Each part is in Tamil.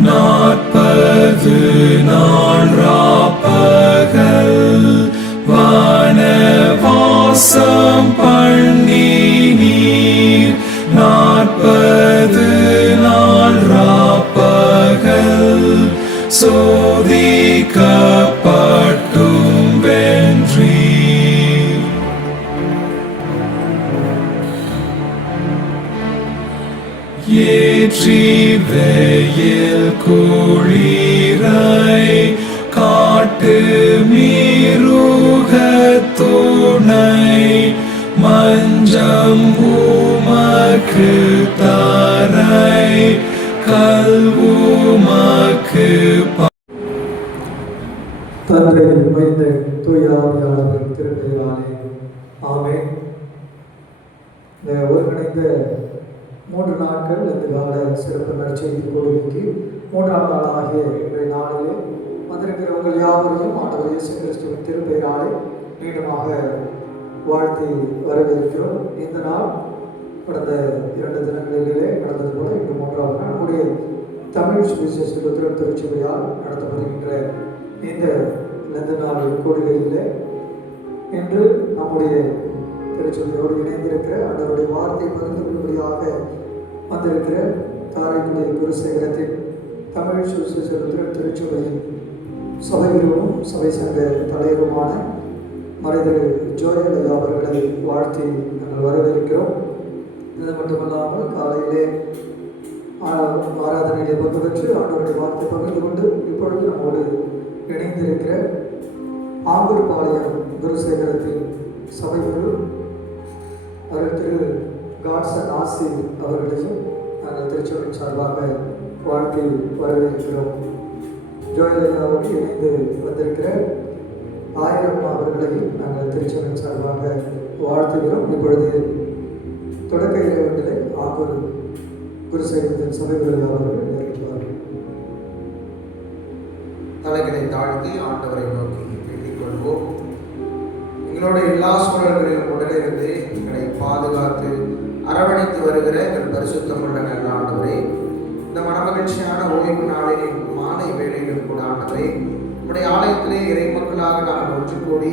40 நாள் ராப்பகல் வனவாசம் பண்ணி நீர் 40 நாள் ராப்பகல் சோதிக்கப்பட்டும் வென்றீர். ஏற்றி வெயில் குளிரை காட்டு மிருகத்துணை மஞ்சம் உமக்கு தாரை கல்வுமக்கு தந்தை வைத்த தூயாவியாளர் திருப்பெயராலே ஆமென். இந்த ஒருங்கிணைந்த 3 நாட்கள் இந்த கால சிறப்பு நற்செய்தி கொடுமைக்கு 3ஆம் நாளாகிய இன்றைய நாளிலே வந்திருக்கிற உங்கள் யாவரையும் ஆண்டவர் இயேசு கிறிஸ்துவின் திருப்பெயராலே மீண்டுமாக வாழ்த்தி வரவேற்கிறோம். இந்த நாள் கடந்த 2 தினங்களிலே நடந்தது போல இன்று 3ஆவது நாள் நம்முடைய தமிழ் சுவிசேஷ லுத்தரன் திருச்சபையால் நடத்தப்படுகின்ற இந்த லந்து நாள் கூடுகையில் இன்று நம்முடைய திருச்சபையோடு இணைந்திருக்கிற ஆண்டவருடைய வார்த்தை பகிர்ந்து கொள்ளும்படியாக வந்திருக்கிற காரைக்குடி குருசேகரத்தின் தமிழ் சுவிசேஷ லுத்தரன் திருச்சபையின் சபைகளும் சபை சங்க தலைவருமான மறைதிரு ஜோயல் ஐயா அவர்களை வாழ்த்தி நாங்கள் வரவேற்கிறோம். இது மட்டுமல்லாமல் காலையிலே ஆராதனையிலே பங்கு பெற்று ஆண்டவருடைய வார்த்தை பகிர்ந்து கொண்டு இப்பொழுது நம்மோடு இணைந்திருக்கிற ஆம்பூர்பாளையம் குருசேகரத்தின் சபை குரு அவர் திரு காட்சன் ஆசி அவர்களையும் நாங்கள் திருச்சபையின் சார்பாக வாழ்க்கை வரவேற்கிறோம். ஜோயல் ஐயாவோடு இணைந்து வந்திருக்கிற ஆயிரம் அவர்களையும் நாங்கள் திருச்சபையின் சார்பாக வாழ்த்துகிறோம். இப்பொழுது தொடக்க இறைவனிலே ஆம்பூர் குருசேகரத்தின் சபை குரு அவர்கள் நேரிடுவார்கள். தலைகளை தாழ்த்தி ஆண்டவரை நோக்கி வேண்டிக் கொள்வோம். எங்களுடைய எல்லா சூழல்களிலும் உடனிருந்து எங்களை பாதுகாத்து அரவணைத்து வருகிற எங்கள் பரிசுத்தமுள்ள நல்ல ஆண்டவரே, இந்த மனமகிழ்ச்சியான ஓய்வு நாளில் மாலை வேளையிலும் கூட ஆண்டவரே, உங்களுடைய ஆலயத்திலே இறை மக்களாக நாங்கள் ஒன்று கூடி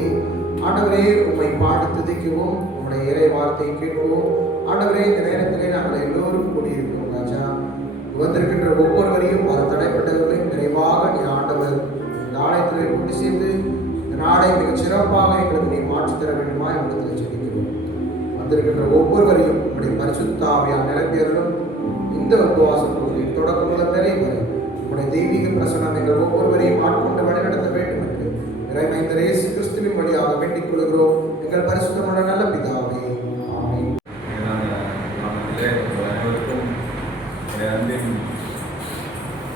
ஆண்டவரே உம்மை பாடி துதிக்குவோம், உங்களுடைய இறை வார்த்தையை கேட்போம். ஆண்டவரே, இந்த நேரத்திலே நாங்கள் எல்லோரும் கூடியிருக்கிறோம் ராஜா. வந்திருக்கின்ற ஒவ்வொருவரையும் அது தடைப்பட்டவர்களையும் நிறைவாக நீ ஆண்டவர் இந்த ஆலயத்திலே கூட்டி சேர்ந்து இந்த நாளை மிகச் சிறப்பாக எங்களுக்கு நீ மாற்றித் தர வேண்டுமா எங்களுக்கு ஜெபிக்கிறோம். வந்திருக்கின்ற ஒவ்வொருவரையும் உங்களுடைய பரிசுத்த ஆவியால் நிரம்பியவர்களும் இந்த உபவாசம் தொடக்கம் முதல் வரை உங்களுடைய தெய்வீக பிரசன்னம் எங்கள் ஒவ்வொருவரையும் ஆட்கொண்டு வழிநடத்த வேண்டும் என்று இறைமைந்தர் இயேசு கிறிஸ்துவின் வழியாக வேண்டிக் கொள்கிறோம் எங்கள் பரிசுத்தமுள்ள நல்ல பிதாவே. ஆமென். அன்பின்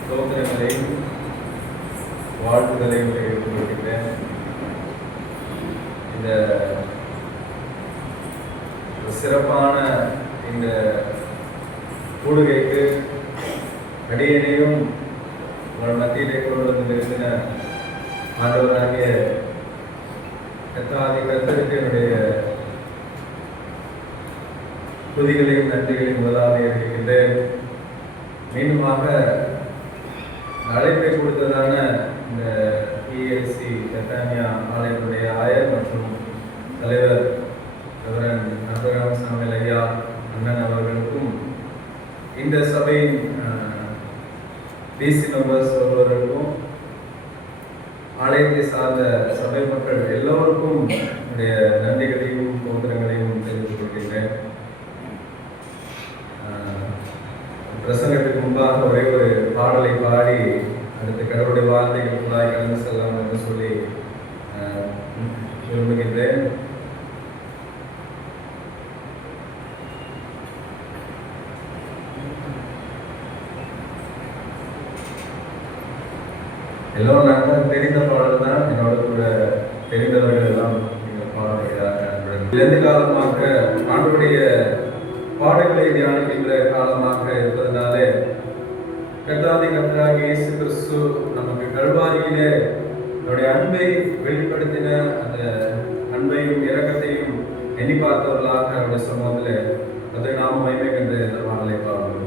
சோதனைகளையும் வாழ்த்துதலையும் எடுத்துக்கொள்கின்றேன். இந்த சிறப்பான இந்த கூடுகைக்கு அடியனையும் உங்கள் மத்தியிலே கொண்டு வந்து நிறுத்தின ஆண்டவராகிய கர்த்தருக்கு என்னுடைய துதிகளையும் நன்றிகளையும் முதலாக இருக்கின்றேன். மீண்டுமாக அழைப்பை கொடுத்ததான இந்த பிஎல்சி கத்தானியா ஆலயத்துடைய ஆயர் மற்றும் தலைவர் ரெவரண்ட் நந்தராமசாமி ஐயா அண்ணன் அவர்களுக்கும் இந்த சபையின் டிசி மெம்பர்ஸ் ஒவ்வொருவருக்கும் ஆலயத்தை சார்ந்த சபை மக்கள் எல்லோருக்கும் என்னுடைய நன்றிகளையும் சோதனைகளையும் தெரிவித்துக் கொள்கின்றேன். பிரசங்கத்துக்கு முன்பாக ஒரே ஒரு பாடலை பாடி அடுத்த கடவுளுடைய வார்த்தைகளுக்குள்ளாய் கடந்து செல்லலாம் என்று சொல்லி விரும்புகின்றேன். எல்லோரும் நன்றாக தெரிந்த பாடல் தான், என்னோட கூட தெரிந்தவர்கள் எல்லாம் நீங்கள் பாடுகிறார்கள். எந்த காலமாக ஆண்டுடைய பாடல்களை தியானிக்கின்ற காலமாக இருப்பதனாலே கர்த்தராகிய இயேசு கிறிஸ்து நமக்கு கல்வாரியிலே நம்முடைய அன்பை வெளிப்படுத்தின அந்த அன்பையும் இரக்கத்தையும் எண்ணி பார்த்தவர்களாக அவருடைய சமூகத்தில் அதை நாம மகிமை கண்டு இந்த பாடலை பாடுவோம்.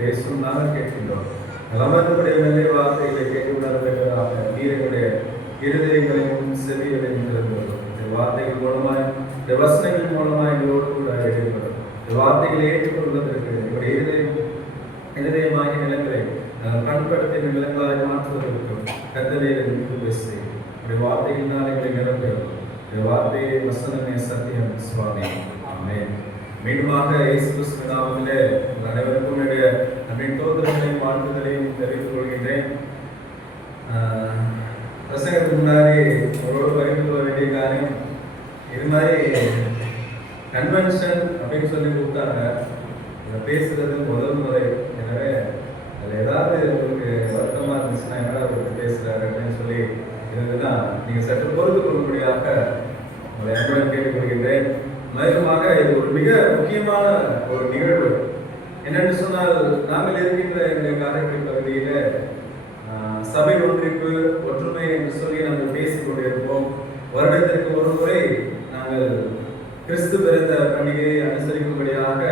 பேசும் நாங்கள் கேட்கின்றோம். அமர்ந்தபடி நல்ல வார்த்தைகளை கேட்டுள்ளவர்களாக நீரையுடைய இருதயங்களையும் செவிகளையும் திறந்துள்ளோம். இந்த வார்த்தைகள் மூலமாய், இந்த வசனங்கள் மூலமாய் எங்களோடு கூட இருக்கிறோம். இந்த வார்த்தைகளை ஏற்றுக்கொள்வதற்கு எங்களுடைய இருதயமாகிய நிலங்களை கண்படுத்திய நிலங்களாய் மாற்றுவதற்கும் கர்த்தரே பேசி இந்த வார்த்தைகளினால் எங்களை நிரப்புகிறோம். இந்த வார்த்தையை வசனமே சத்தியம் சுவாமி. ஆமென். மீண்டுமாக இயேசு கிறிஸ்து நாமத்திலே அனைவருக்கும் என்னுடைய அன்பின் தோத்திரங்களையும் வாழ்த்துக்களையும் தெரிவித்துக் கொள்கின்றேன். பிரசங்கத்துக்கு முன்னாடி அவரோடு பகிர்ந்து கொள்ள வேண்டிய காரியம், இது மாதிரி கன்வென்ஷன் அப்படின்னு சொல்லி கூப்பிட்டாங்க. இதை பேசுறது முதல் முறை. எனவே அதில் ஏதாவது உங்களுக்கு வருத்தமாக இருந்துச்சுன்னா என்னடா அவருக்கு பேசுகிறாரு அப்படின்னு சொல்லி இருந்துதான் நீங்கள் சற்று பொறுத்து கொள்ளும்படியாக உங்களை அன்புடன் கேட்டுக்கொள்கின்றேன். மேலுமாக இது ஒரு மிக முக்கியமான ஒரு நிகழ்வு. என்னென்னு சொன்னால், நாங்கள் இருக்கின்ற எங்கள் காரைக்குடி பகுதியில் சபை ஒன்றிப்பு ஒற்றுமை என்று சொல்லி நாங்கள் பேசிக் கொண்டிருப்போம். வருடத்திற்கு ஒரு முறை நாங்கள் கிறிஸ்து பிறந்த பண்டிகையை அனுசரிக்கும்படியாக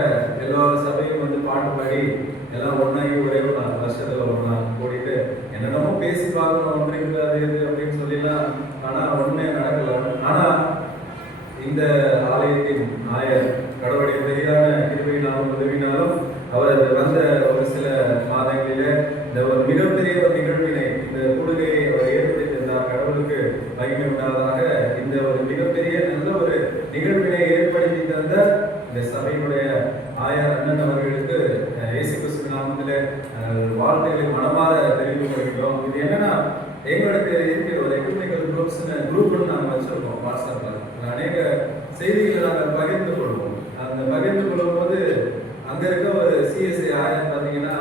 எல்லா சபையும் வந்து பாட்டு பாடி எல்லாம் ஒன்றாகி ஒரே ஒரு நாள் வருஷத்துல ஒரு நாள் கூடிட்டு என்னென்னமோ பேசி பார்க்கணும் ஒன்றிப்பு அது இது அப்படின்னு சொல்லிலாம். ஆனால் ஒன்றுமே நடக்கல. ஆனால் இந்த ஆலயத்தின் ஆயர் கடவுளுடைய பெரியான கிருபையினாலும் உதவினாலும் அவர் வந்த ஒரு சில மாதங்களில இந்த ஒரு மிகப்பெரிய ஒரு நிகழ்வினை, இந்த கூடுகையை அவர் ஏற்படுத்தியிருந்தார். கடவுளுக்கு மகிமை உண்டாவதாக இந்த ஒரு மிகப்பெரிய நல்ல ஒரு நிகழ்வினை ஏற்படுத்தி தந்த இந்த சபையினுடைய ஆயர் அண்ணன் அவர்களுக்கு இயேசு கிறிஸ்து நாமத்தில் வாழ்த்துக்களை மனமாற தெரிவித்துக் கொள்கிறோம். இது என்னன்னா, எங்களுக்கு இருக்கிற ஒரு எக்கனாமிக்கல் குரூப்னு நாங்கள் வச்சிருக்கோம் வாட்ஸ்அப்ல. அநேக செய்திகளை நாங்கள் பகிர்ந்து கொள்வோம். அந்த பகிர்ந்து கொள்ளும் போது அங்க இருக்க ஒரு சிஎஸ்ஐ ஆயர் பார்த்தீங்கன்னா,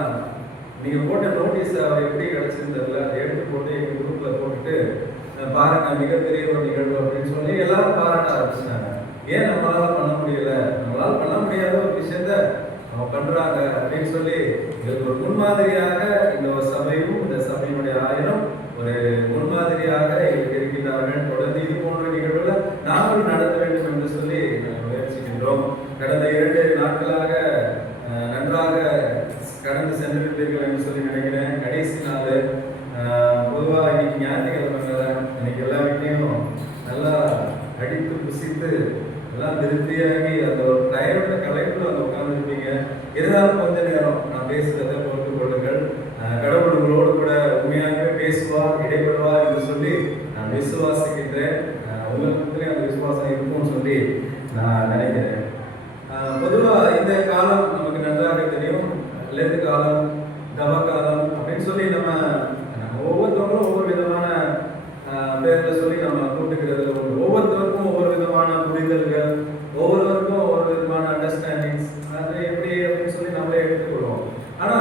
நீங்க போட்ட நோட்டீஸ் அவர் எப்படி கிடைச்சிருந்ததுல எடுத்து போட்டு எங்க குரூப்ல போட்டுட்டு பாருங்க மிகப்பெரிய ஒரு நிகழ்வு அப்படின்னு சொல்லி எல்லாரும் பாராட்ட ஆரம்பிச்சிட்டாங்க. ஏன் நம்மளால பண்ண முடியல, நம்மளால பண்ண முடியாத ஒரு விஷயத்த அவங்க பண்றாங்க அப்படின்னு சொல்லி எங்களுக்கு ஒரு முன்மாதிரியாக இந்த ஒரு சபையும் இந்த சபையினுடைய ஆயிரம் ஒரு முன்மாதிரியாக எங்களுக்கு இருக்கின்றார்கள். தொடர்ந்து இது போன்ற நிகழ்வுகளை நாங்கள் நடத்த வேண்டும் என்று சொல்லி நாங்கள் முயற்சிக்கின்றோம். கடந்த 2 நாட்களாக நன்றாக கடந்து சென்றிருப்பீர்கள் என்று சொல்லி நினைக்கிறேன். கடைசி நாள் பொதுவாக இன்னைக்கு ஞாயிற்றுக்கிழமை, இன்னைக்கு எல்லா வீட்லையும் நல்லா அடித்து புசித்து எல்லாம் திருப்தியாகி அந்த ஒரு டயர்ட கலைப்புல வந்து உட்கார்ந்துருப்பீங்க. இருந்தாலும் கொஞ்ச நேரம் நான் பேசுறதை பொறுத்து கொள்ளுங்கள். கடவுள் உங்களோடு கூட உண்மையாகவே பேசுவார், இடைபெறுவார் என்று சொல்லி நான் விசுவாசிக்கின்றேன். உங்களுக்குள்ளே அந்த விசுவாசம் இருக்கும்னு சொல்லி நான் நினைக்கிறேன். பொதுவாக இந்த காலம் நமக்கு நன்றாக தெரியும். லெந்து காலம், தவ காலம் அப்படின்னு சொல்லி நம்ம ஒவ்வொருத்தவங்களும் ஒவ்வொரு விதமான பேர்ல சொல்லி நம்ம கூட்டுக்கிறது. ஒவ்வொருத்தருக்கும் ஒவ்வொரு விதமான புரிதல்கள், ஒவ்வொருவருக்கும் ஒவ்வொரு விதமான அண்டர்ஸ்டாண்டிங்ஸ், அது எப்படி அப்படின்னு சொல்லி நம்மளே எடுத்துக்கொள்வோம். ஆனா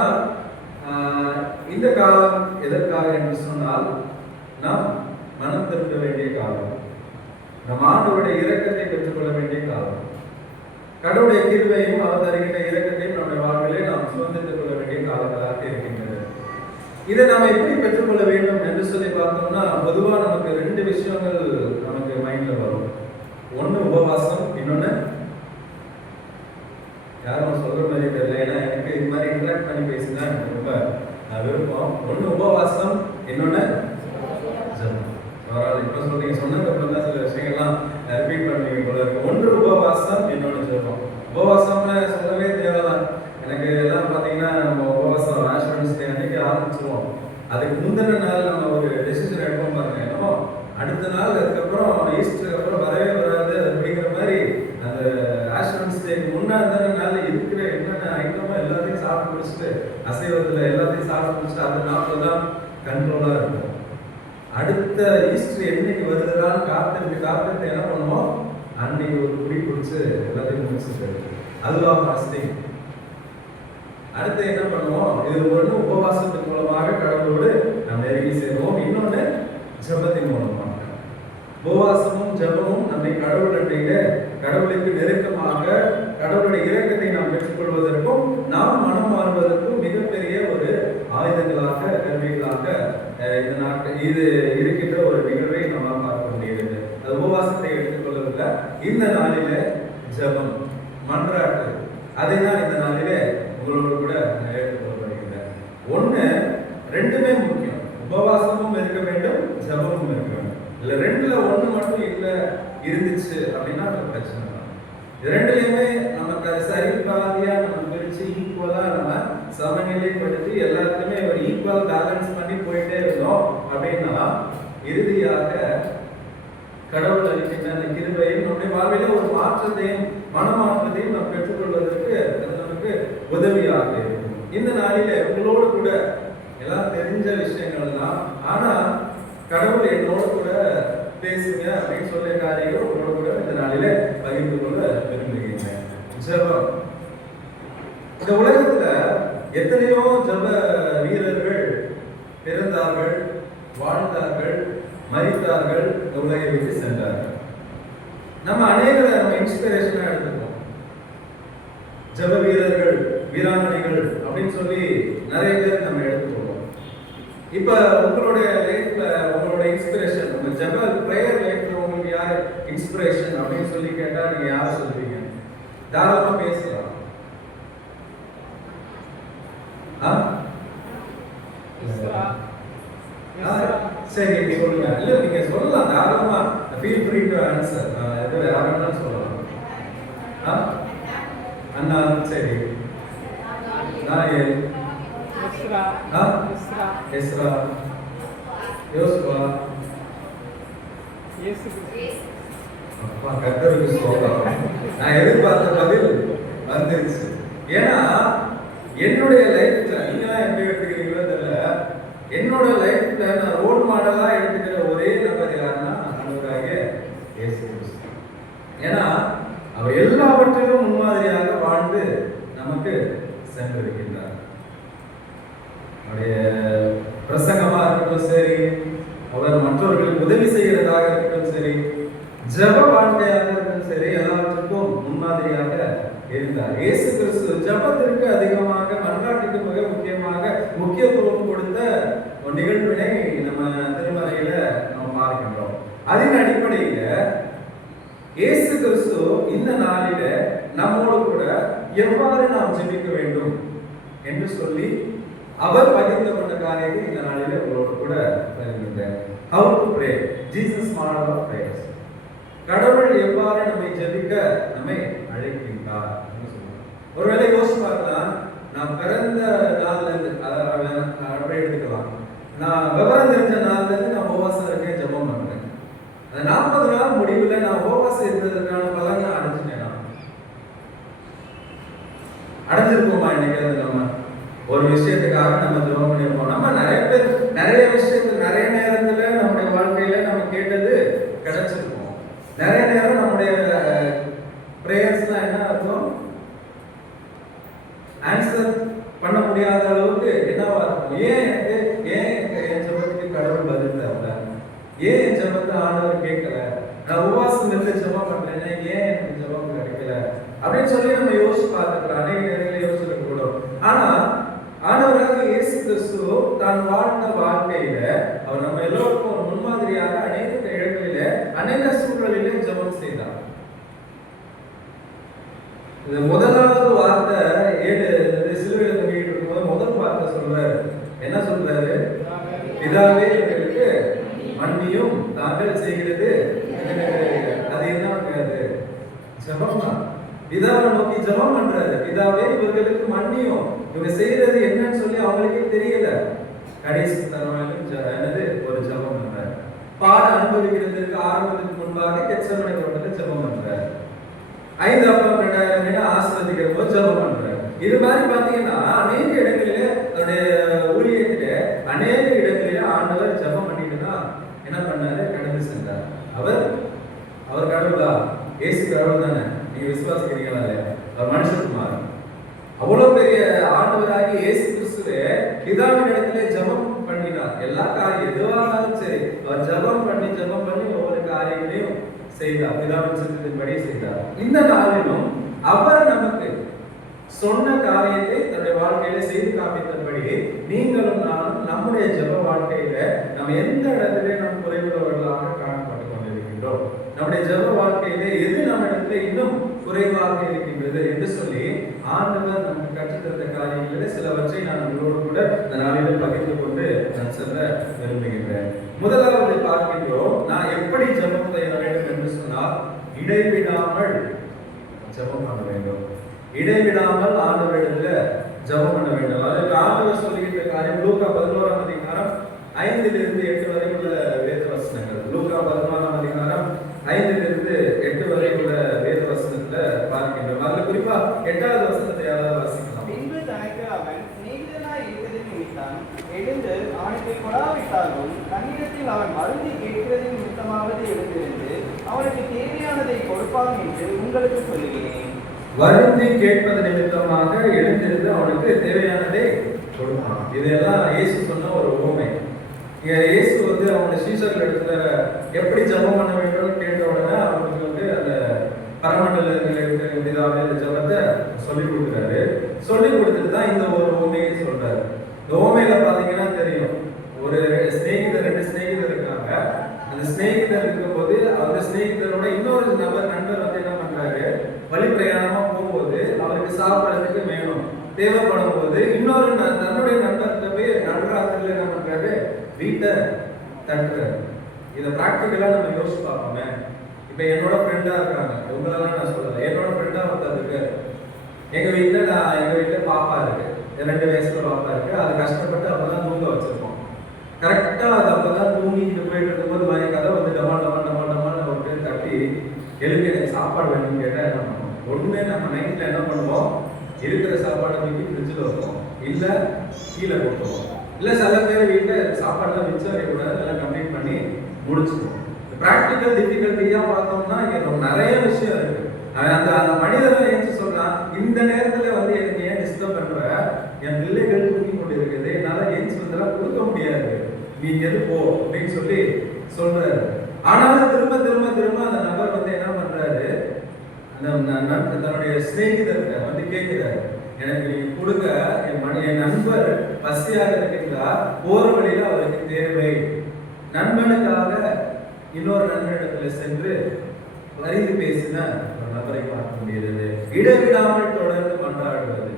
இந்த காலம் எதற்காக என்று சொன்னால், நாம் மனம் திரும்ப வேண்டிய காலம், நம் ஆண்டவருடைய இரக்கத்தை பெற்றுக்கொள்ள வேண்டிய காலம், கடவுளுடைய கிருபையும் அவர் தருகின்ற இரக்கத்தையும் நம்முடைய வாழ்விலே நாம் சுதந்திரித்துக் கொள்ள வேண்டிய காலங்களாக இருக்கின்றது. இதை நாம் எப்படி பெற்றுக்கொள்ள வேண்டும் என்று சொல்லி பார்த்தோம்னா, பொதுவாக நமக்கு 2 விஷயங்கள் நமக்கு மைண்ட்ல வரும். ஒன்று உபவாசம், இன்னொன்று யாரும் சொல்ற மாதிரி தெரியல, ஏன்னா எனக்கு இது மாதிரி இன்டராக்ட் பண்ணி பேசினா எனக்கு ரொம்ப விருப்பம். ஒன்று உபவாசம், இன்னொன்று ஜெபம். பாடல் இப்போ சொல்றீங்க, சொன்னதுக்கு அப்புறம் தான் சில விஷயங்கள்லாம் ரிப்பீட் பண்ணுவீங்க போல இருக்கு. ஒன்று உபவாசம், இன்னொன்று ஜெபம். உபவாசம்னு சொல்லவே தேவைதான். எனக்கு எல்லாம் பார்த்தீங்கன்னா நம்ம உபவாசம் ஆஷ் டே அன்னைக்கு ஆரம்பிச்சிருவோம். அதுக்கு முந்தின நாள் நம்ம ஒரு டெசிஷன் எடுப்போம் பாருங்க, என்னமோ அடுத்த நாள் அதுக்கப்புறம் ஈஸ்டருக்கு அப்புறம் வரவே வராது அப்படிங்கிற மாதிரி அந்த ஆஷ் டேக்கு முன்னாடி நாள் இருக்கிற என்னென்ன ஐட்டமோ எல்லாத்தையும் சாப்பிட்டு முடிச்சுட்டு, அசைவத்தில் எல்லாத்தையும் சாப்பிட்டு முடிச்சுட்டு அந்த நாளில் தான் கண்ட்ரோலாக இருக்கும். அடுத்த ஈஸ்டர் என்னைக்கு வருதுதான் காத்துட்டு என்ன பண்ணுவோம், அன்னைக்கு ஒரு குடி குடிச்சு எல்லாத்தையும் முடிச்சுட்டு அதுவா ஃபாஸ்டிங். அடுத்து என்ன பண்ணுவோம், இது ஒன்று உபவாசத்தின் மூலமாக கடவுளோடு நம்ம நெருங்கி சேருவோம், இன்னொன்று ஜெபத்தின் மூலமாக. உபவாசமும் ஜெபமும் நம்மை கடவுள் அண்டையில கடவுளுக்கு நெருக்கமாக கடவுளுடைய இரக்கத்தை நாம் பெற்றுக்கொள்வதற்கும் நாம் மனம் மாறுவதற்கும் மிகப்பெரிய ஒரு ஆயுதங்களாக கருவிகளாக இந்த நாட்டில் இது இருக்கின்ற ஒரு நிகழ்வை நம்மால் பார்க்க முடிகிறது. அது உபவாசத்தை எடுத்துக்கொள்ளவில்லை, இந்த நாளில ஜெபம் மன்றாட்டு, அதை தான் இந்த நாளில உங்களோடு கூட எடுத்துக்கொள்ளப்படுகிறேன். ஒன்று ரெண்டுமே முக்கியம், உபவாசமும் இருக்க வேண்டும், ஜெபமும் இருக்க வேண்டும். இல்லை ரெண்டுல ஒன்று மட்டும் இல்லை இருந்துச்சு அப்படின்னா அது பிரச்சனை தான். இது ரெண்டுலையுமே நமக்கு அது சரி பாதியா நம்ம பிரிச்சு ஈக்குவலா நம்ம சமநிலைப்படுத்தி எல்லாத்தையுமே ஒரு ஈக்குவல் பேலன்ஸ் பண்ணி போயிட்டே இருந்தோம் அப்படின்னா இறுதியாக கடவுள் அளிக்கின்ற அந்த கிருபையும் நம்முடைய வாழ்வில ஒரு மாற்றத்தையும் மனமாற்றத்தையும் நாம் பெற்றுக்கொள்வதற்கு அது நமக்கு உதவியாக இருக்கும். இந்த நாளில உங்களோடு கூட எல்லாம் தெரிஞ்ச விஷயங்கள் தான், ஆனா கடவுள் என்னோட கூட பேசுங்க அப்படின்னு சொல்ல காரியங்கள் உங்களோட கூட இந்த நாளில பகிர்ந்து கொள்ள விரும்புகிறேன். ஜெபம். இந்த உலகத்துல எத்தனையோ ஜெப வீரர்கள் பிறந்தார்கள், வாழ்ந்தார்கள், மரித்தார்கள், இந்த உலகை விட்டு சென்றார்கள். நம்ம அநேகரை நம்ம இன்ஸ்பிரேஷனா எடுத்துக்கோம். ஜெப வீரர்கள், வீராங்கனைகள் அப்படின்னு சொல்லி நிறைய பேர் நம்ம எடுத்துக்கோம். இப்ப உங்களுடைய லைஃப்ல உங்களோட இன்ஸ்பிரேஷன், உங்க ஜெப பிரேயர் லைஃப்ல உங்களுக்கு யார் இன்ஸ்பிரேஷன் அப்படின்னு சொல்லி கேட்டா நீங்க யாரை சொல்றீங்க? தாராளமா பேசலாம். சரி சொல்லுங்க. இல்ல நீங்க சொல்லலாம், தாராளமா ஃபீல் ஃப்ரீ டு ஆன்சர். எது யாருன்னாலும் சொல்லலாம். அண்ணா சரி, நாயல், எஸ்ரா, யோசுவா, அப்பா கர்த்தருக்கு ஸ்தோத்திரம். நான் எதிர்பார்த்த பதில் வந்துருச்சு. ஏன்னா என்னுடைய லைஃப்ல நீங்களாம் எப்படி எடுத்துக்கிறீங்களோ தெரியல, என்னோட லைஃப்ல நான் ரோல் மாடலா எடுத்துக்கிற ஒரே நபர் யாருன்னா ஆண்டவராகிய இயேசு கிறிஸ்து. ஏன்னா அவர் எல்லாவற்றிலும் முன்மாதிரியாக வாழ்ந்து நமக்கு சென்றிருக்கின்றார். அவருடைய பிரசங்கமா இருக்கட்டும் சரி, அவர் மற்றவர்களுக்கு உதவி செய்கிறதாக இருக்கட்டும் சரி, ஜெப வாழ்க்கையாக இருக்கட்டும் சரி, எல்லாவற்றுக்கும் முன்மாதிரியாக இருந்தார். இயேசு கிறிஸ்து ஜெபத்திற்கு அதிகமாக, மன்றாட்டுக்கு மிக முக்கியமாக முக்கியத்துவம் கொடுத்த ஒரு நிகழ்வினை நம்ம திருமறையில நம்ம பார்க்கின்றோம். அதன் அடிப்படையில இயேசு கிறிஸ்து இந்த நாளில நம்மோடு கூட எவ்வாறு நாம் ஜெபிக்க வேண்டும் என்று சொல்லி அவர் பகிர்ந்து கொண்ட காரியத்தை இந்த நாளில உங்களோடு கூட பகிர்ந்தேன். How to pray, Jesus model of prayers. கடவுள் எவ்வாறு நம்மை ஜெபிக்க நம்மை அழைக்கின்றார். ஒருவேளை யோசிச்சு பார்க்கலாம், நான் பிறந்த நாள்ல இருந்து அப்படியே எடுத்துக்கலாம், நான் விவரம் தெரிஞ்ச நாள்ல இருந்து நான் உபவாசம் இருக்கேன், ஜெபம் பண்றேன். அந்த 40 நாள் முடிவுல நான் உபவாசம் இருந்ததுக்கான பலன் நான் அடைஞ்சிட்டேன். அடைஞ்சிருக்கோமா? இன்னைக்கு நம்ம ஒரு விஷயத்துக்காக நம்ம ஜெபம் பண்ணிருப்போம். நம்ம நிறைய பேர் நிறைய விஷயத்துல நிறைய நேரத்துல நம்முடைய வாழ்க்கையில நம்ம கேட்டது கிடைச்சிருக்கும். நிறைய நேரம் நம்முடைய பிரேயர்ஸ்லாம் என்ன அர்த்தம், ஆன்சர் பண்ண முடியாத அளவுக்கு என்னவா இருக்கும். ஏன் என் ஜெபத்துக்கு கடவுள் பதில் தரல, ஏன் என் ஜெபத்தை ஆண்டவர் கேட்கல, நான் உபவாசம் இருந்து ஜெபம் பண்றேன், ஏன் எனக்கு ஜெபம் கிடைக்கல அப்படின்னு சொல்லி நம்ம யோசிச்சு பார்த்துக்கலாம். அநேக நேரங்களில் யோசிக்க கூடும். ஆனா ஆண்டவராக இயேசு கிறிஸ்து தான் வாழ்ந்த வாழ்க்கையில அவர் நம்ம எல்லோருக்கும் ஒரு முன்மாதிரியாக அநேக இடங்களில அநேக சூழலிலே ஜெபம் செய்தார். இது முதலாவது வார்த்தை 7 சிலுவையில் தொங்கிட்டு இருக்கும்போது முதல் வார்த்தை சொல்றாரு. என்ன சொல்றாரு? பிதாவே எங்களுக்கு மன்னியும், நாங்கள் செய்கிறது அது என்னங்க? அது ஜெபம் தான். பிதாவை நோக்கி ஜெபம் பண்றாரு. பிதாவே இவர்களுக்கு மன்னியும், இவங்க செய்யறது என்னன்னு சொல்லி அவங்களுக்கே தெரியல. கடைசி தருவாயிலும் என்னது ஒரு ஜெபம் பண்றாரு. பாட அனுபவிக்கிறதுக்கு ஆரம்பத்துக்கு முன்பாக கெத்செமனே தோட்டத்தில் ஜெபம் பண்றாரு. 5 அப்பம் 2000 மீனை ஆசீர்வதிக்கிற போது ஜெபம் பண்றாரு. இது மாதிரி பாத்தீங்கன்னா அநேக இடங்களில அவருடைய ஊழியத்தில அநேக இடங்களில ஆண்டவர் ஜெபம் பண்ணிட்டு தான் என்ன பண்ணாரு? கடந்து சென்றார். அவர் கடவுளா? இயேசு கடவுள் தானே. நீங்க விசுவாசிக்கிறீங்களா இல்லையா? அவர் மனுஷகுமாரன். அவ்வளவு பெரிய ஆண்டவராகி இயேசு கிறிஸ்துவே பிதாவின் இடத்துல ஜெபம் பண்ணினார். எல்லா காரியம் எதுவாக இருந்தாலும் சரி, அவர் ஜெபம் பண்ணி ஒவ்வொரு காரியங்களையும் செய்தார். பிதாவின் சித்தத்தின்படி செய்தார். இந்த நாளிலும் அவர் நமக்கு சொன்ன காரியத்தை தன்னுடைய வாழ்க்கையில செய்து காண்பித்தபடி நீங்களும் நானும் நம்முடைய ஜெப வாழ்க்கையில நம்ம எந்த இடத்துல நாம் குறைவுள்ளவர்களாக காணப்பட்டு கொண்டிருக்கின்றோம், நம்முடைய ஜெப வாழ்க்கையில எது நம்ம இடத்துல இன்னும் குறைவாக இருக்கின்றது என்று சொல்லி ஆண்டவர் நமக்கு கற்றுத்தந்த காரியங்களில் சிலவற்றை நான் உங்களோடு கூட இந்த நாளில் பகிர்ந்து கொண்டு நான் சொல்ல விரும்புகின்றேன். முதலாவது பார்க்கின்றோம், நான் எப்படி ஜெபம் செய்ய வேண்டும் என்று சொன்னால் இடைவிடாமல் ஜெபம் பண்ண வேண்டும். இடைவிடாமல் ஆண்டவரிடத்துல ஜெபம் பண்ண வேண்டும். அதற்கு ஆண்டவர் சொல்லுகின்ற காரியம் லூக்கா 11ஆம் அதிகாரம் 5 to 8 வரை உள்ள வேத வசனங்கள். லூக்கா 11ஆம் அதிகாரம் 5 to 8 வரை உள்ள வேத வசனத்துல பார்க்கின்றோம். அதுல குறிப்பா 8வது வசனத்தை யாராவது வாசிக்கலாம். பின்பு தனக்கு அவன் சிநேகிதனாய் இருக்கிறதின் நிமித்தம் எழுந்து அவனுக்கு கொடாவிட்டாலும் தன்னிடத்தில் அவன் வருந்தி கேட்கிறதின் நிமித்தமாவது எழுந்திருந்து அவனுக்கு தேவையானதை கொடுப்பான் என்று உங்களுக்கு சொல்லுகிறேன். வருந்தி கேட்பது நிமித்தமாக எழுந்திருந்து அவனுக்கு தேவையானதை கொடுப்பான். இதெல்லாம் இயேசு சொன்ன ஒரு உவமை. இயேசு அவங்க சீஷர்கள் இடத்துல எப்படி ஜெபம் பண்ண வேண்டும் கேட்ட உடனே அவங்களுக்கு அந்த பரமண்டலத்தில் பிதாவே இந்த ஜெபத்தை சொல்லி கொடுக்குறாரு. சொல்லி கொடுத்துட்டு தான் இந்த ஒரு உவமையை சொல்றாரு. இந்த உவமையில பாத்தீங்கன்னா தெரியும், ஒரு சிநேகிதர் 2 சிநேகிதர் இருக்காங்க. அந்த சிநேகிதர் இருக்கும் போது அந்த சிநேகிதரோட இன்னொரு நண்பர் என்ன பண்றாரு, வழி பிரயாணமா போகும்போது அவருக்கு சாப்பிடறதுக்கு வேணும் தேவைப்படும் போது இன்னொரு தன்னுடைய நண்பர்கிட்ட போய் நடுராத்திரில என்ன பண்றாரு, வீட்டை தட்டுறாரு. இதை பிராக்டிக்கலா நம்ம யோசிச்சு பார்ப்போமே. இப்ப என்னோட ஃப்ரெண்டா இருக்காங்க, இவங்களெல்லாம் நான் சொல்லல, என்னோட ஃப்ரெண்டா ஒருத்தர் இருக்கு. எங்க வீட்டுல பாப்பா இருக்கு, 2 வயசுல பாப்பா இருக்கு. அது கஷ்டப்பட்டு அப்பதான் தூங்க வச்சிருக்கோம். கரெக்டா அது அப்பதான் தூங்கிட்டு போயிட்டு இருக்கும்போது மாதிரி கதை டமால் ஒரு பேர் தட்டி எழுப்பி எனக்கு சாப்பாடு வேணும்னு கேட்டா என்ன பண்ணுவோம்? ஒண்ணுமே நம்ம நைட்ல என்ன பண்ணுவோம், இருக்கிற சாப்பாடை தூக்கி ஃப்ரிட்ஜில் வைப்போம், இல்ல கீழே போட்டுருவோம். இல்ல சில பேர் வீட்டில் சாப்பாடுலாம் மிச்சம் வைக்கக்கூடாது, எல்லாம் கம்ப்ளீட் பண்ணி முடிச்சுக்குவோம். ப்ராக்டிக்கல் டிஃபிகல்ட்டியா பார்த்தோம்னா இங்க நிறைய விஷயம் இருக்கு. அந்த மனிதரை ஏற்றி சொல்றான், இந்த நேரத்துல எனக்கு ஏன் டிஸ்டர்ப் பண்ற, என் பிள்ளைகள் தூக்கி கொண்டு இருக்குது, என்னால ஏஞ்சி வந்தெல்லாம் கொடுக்க முடியாது, நீ எது போ அப்படின்னு சொல்லி சொல்றாரு. ஆனாலும் திரும்ப அந்த நபர் என்ன பண்றாரு, தன்னுடைய சிநேகிதர்கிட்ட கேட்கிறாரு, எனக்கு நீங்க கொடுங்க, என் நண்பர் பசியாக இருக்கின்றா, போற வழியில அவருக்கு தேவை. நண்பனுக்காக இன்னொரு நண்பனிடத்துல சென்று வரிந்து பேசின ஒரு நபரை பார்க்க முடிகிறது. இடைவிடாமல் தொடர்ந்து மன்றாடுவது,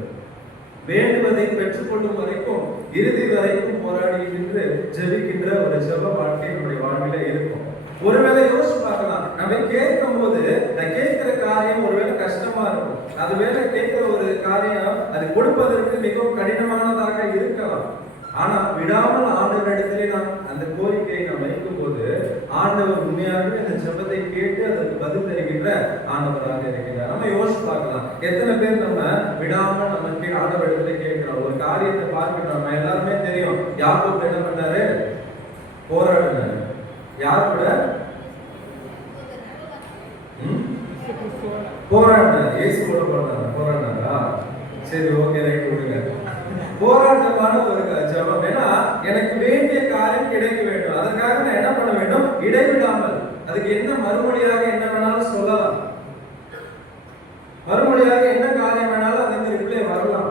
வேண்டுவதை பெற்றுக்கொள்ளும் வரைக்கும் இறுதி வரைக்கும் போராடி நின்று ஜெபிக்கின்ற ஒரு ஜெப வாழ்க்கை நம்முடைய வாழ்க்கையில இருக்கும். ஒருவேளை யோசிச்சு பார்க்கலாம், நம்ம கேட்கும் போது நான் கேட்கிற காரியம் ஒருவேளை கஷ்டமா இருக்கும், அது வேலை கேட்கிற ஒரு காரியம் அது கொடுப்பதற்கு மிகவும் கடினமானதாக இருக்கலாம். ஆனா விடாமல் ஆண்டவரிடத்திலே நாம் அந்த கோரிக்கையை நாம் வைக்கும் போது ஆண்டவர் உண்மையாகவே அந்த ஜெபத்தை கேட்டு அதற்கு பதில் தருகின்ற ஆண்டவராக இருக்கிறார். நம்ம யோசிச்சு பார்க்கலாம், எத்தனை பேர் நம்ம விடாமல் நம்ம ஆண்டவரிடத்திலே கேட்கிறோம், ஒரு காரியத்தை பார்க்கிறோம். நம்ம எல்லாருமே தெரியும், யாக்கோபு என்ன பண்ணாரு, போராடினாரு. யார் கூட போராடினார்? இயேசு கூட போராடினாரா? சரி, ஓகே, ரைட், விடுங்க. போராட்டமான ஒரு ஜெபம். ஏன்னா எனக்கு வேண்டிய காரியம் கிடைக்க வேண்டும், அதற்காக நான் என்ன பண்ண வேண்டும், இடைவிடாமல். அதுக்கு என்ன மறுமொழியாக என்ன வேணாலும் சொல்லலாம், மறுமொழியாக என்ன காரியம் வேணாலும் அந்த ரிப்ளை வரலாம்.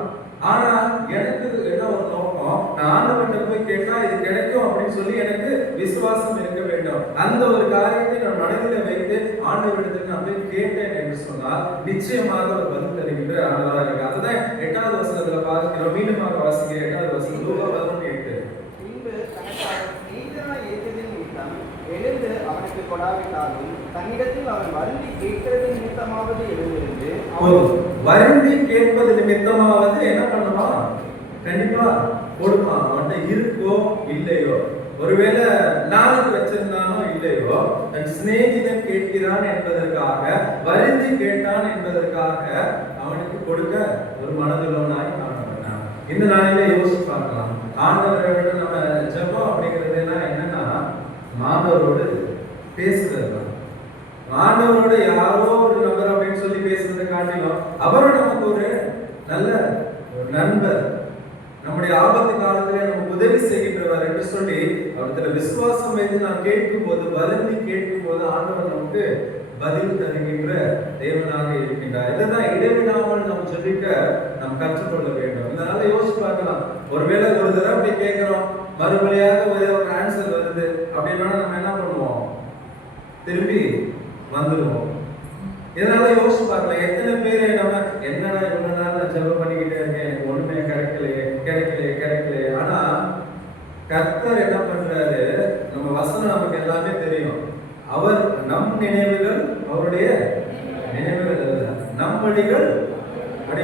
ஆனா எனக்கு என்ன ஒரு நோக்கம், நான் ஆண்டவர்கிட்ட போய் கேட்டா இது கிடைக்கும் அப்படின்னு சொல்லி எனக்கு விசுவாசம் இருக்க வேண்டும். அந்த ஒரு காரியத்தை நான் மனதில் வைத்து ஆண்டவரிடத்தில் நான் போய் கேட்டேன் என்று சொன்னால் நிச்சயமாக ஒரு பதில் தருகின்ற ஆண்டவராக இருக்கு. அதுதான் 8வது வசனத்துல பார்க்கிறோம். மீண்டுமாக வாசிக்கிற 8வது வசனம், லூக்கா 11:8. பின்பு தனக்கு அவன் சிநேகிதனாய் இருக்கிறதின் நிமித்தம் எழுந்து அவனுக்கு கொடாவிட்டாலும் தன்னிடத்தில் அவன் வருந்தி கேட்கிறது நிமித்தமாவது எழுந்திருந்து வருந்தி கேட்பது நிமித்தமாவது என்ன பண்ணுவான்? கண்டிப்பா கொடுப்பான். அவன்கிட்ட இருக்கோ இல்லையோ, ஒருவேளை நாளுக்கு வச்சிருந்தானோ இல்லையோ, தன் சிநேகிதன் கேட்கிறான் என்பதற்காக, வருந்தி கேட்டான் என்பதற்காக அவனுக்கு கொடுக்க ஒரு மனதுள்ளவனாய் காணப்பட்டான். இந்த நாளில யோசிச்சு பார்க்கலாம். ஆண்டவரை விட நம்ம ஜெபம் அப்படிங்கிறது என்னன்னா ஆண்டவரோடு பேசுறது தான். ஆண்டவரோட யாரோ ஒரு நபர் அப்படின்னு சொல்லி பேசுறதை காட்டிலும் அவரும் நமக்கு ஒரு நல்ல ஒரு நண்பர், நம்முடைய ஆபத்து காலத்திலே நமக்கு உதவி செய்கின்றவர் என்று சொல்லி அவர்கிட்ட விசுவாசம் வைத்து நாம் கேட்கும் போது, வருந்தி கேட்கும் போது ஆண்டவர் நமக்கு பதில் தருகின்ற தேவனாக இருக்கின்றார். இதுதான் இடைவிடாமல் நாம் ஜெபிக்க நாம் கற்றுக்கொள்ள வேண்டும். இதனால யோசிச்சு பார்க்கலாம். ஒருவேளை ஒரு தடவை அப்படி கேட்கிறோம், மறுபடியாக ஒரு ஆன்சர் வருது அப்படின்னா நம்ம என்ன பண்ணுவோம்? திரும்பி வந்துடுவோம். இதனால யோசிச்சு பார்க்கலாம். எத்தனை பேர் நம்ம என்னடா இவ்வளவு நாள் ஜெபம் பண்ணிக்கிட்டே இருக்கேன், ஒண்ணுமே கிடைக்கலையே. ஆனா கர்த்தர் என்ன பண்றாரு? நம்ம வசனம் நமக்கு எல்லாமே தெரியும். அவர் நம் நினைவுகள் அவருடைய நினைவுகள் அல்ல, நம் வழிகள்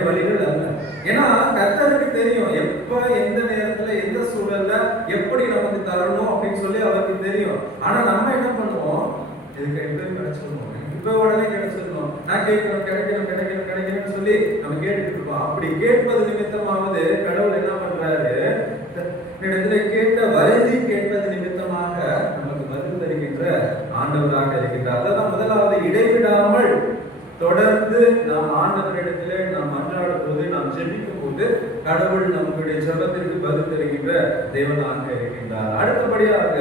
வழிகள் அல்ல. ஏன்னா கர்த்தருக்கு தெரியும் எப்ப எந்த நேரத்துல எந்த சூழல்ல எப்படி நமக்கு தரணும் அப்படின்னு சொல்லி அவருக்கு தெரியும். ஆனா நம்ம என்ன பண்ணுவோம்? இதுக்கு எப்பயும் கிடைச்சிடணும், இப்ப உடனே கிடைச்சிடணும், நான் கேட்கணும் கிடைக்கணும்னு சொல்லி நம்ம கேட்டுட்டு இருப்போம். அப்படி கேட்பது நிமித்தமாவது கடவுள் என்ன பண்றாரு? இடத்துல கேட்ட வருந்தி கேட்பது நிமித்தமாக நமக்கு பதில் தருகின்ற ஆண்டவராக இருக்கின்றார். அதான் முதலாவது, இடைவிடாமல் தொடர்ந்து நாம் ஆண்டவரிடத்திலே நாம் மன்றாடும் போது, நாம் ஜெபிக்கும் போது கடவுள் நம்முடைய ஜெபத்திற்கு பதில் தருகின்ற தேவனாக இருக்கின்றார். அடுத்தபடியாக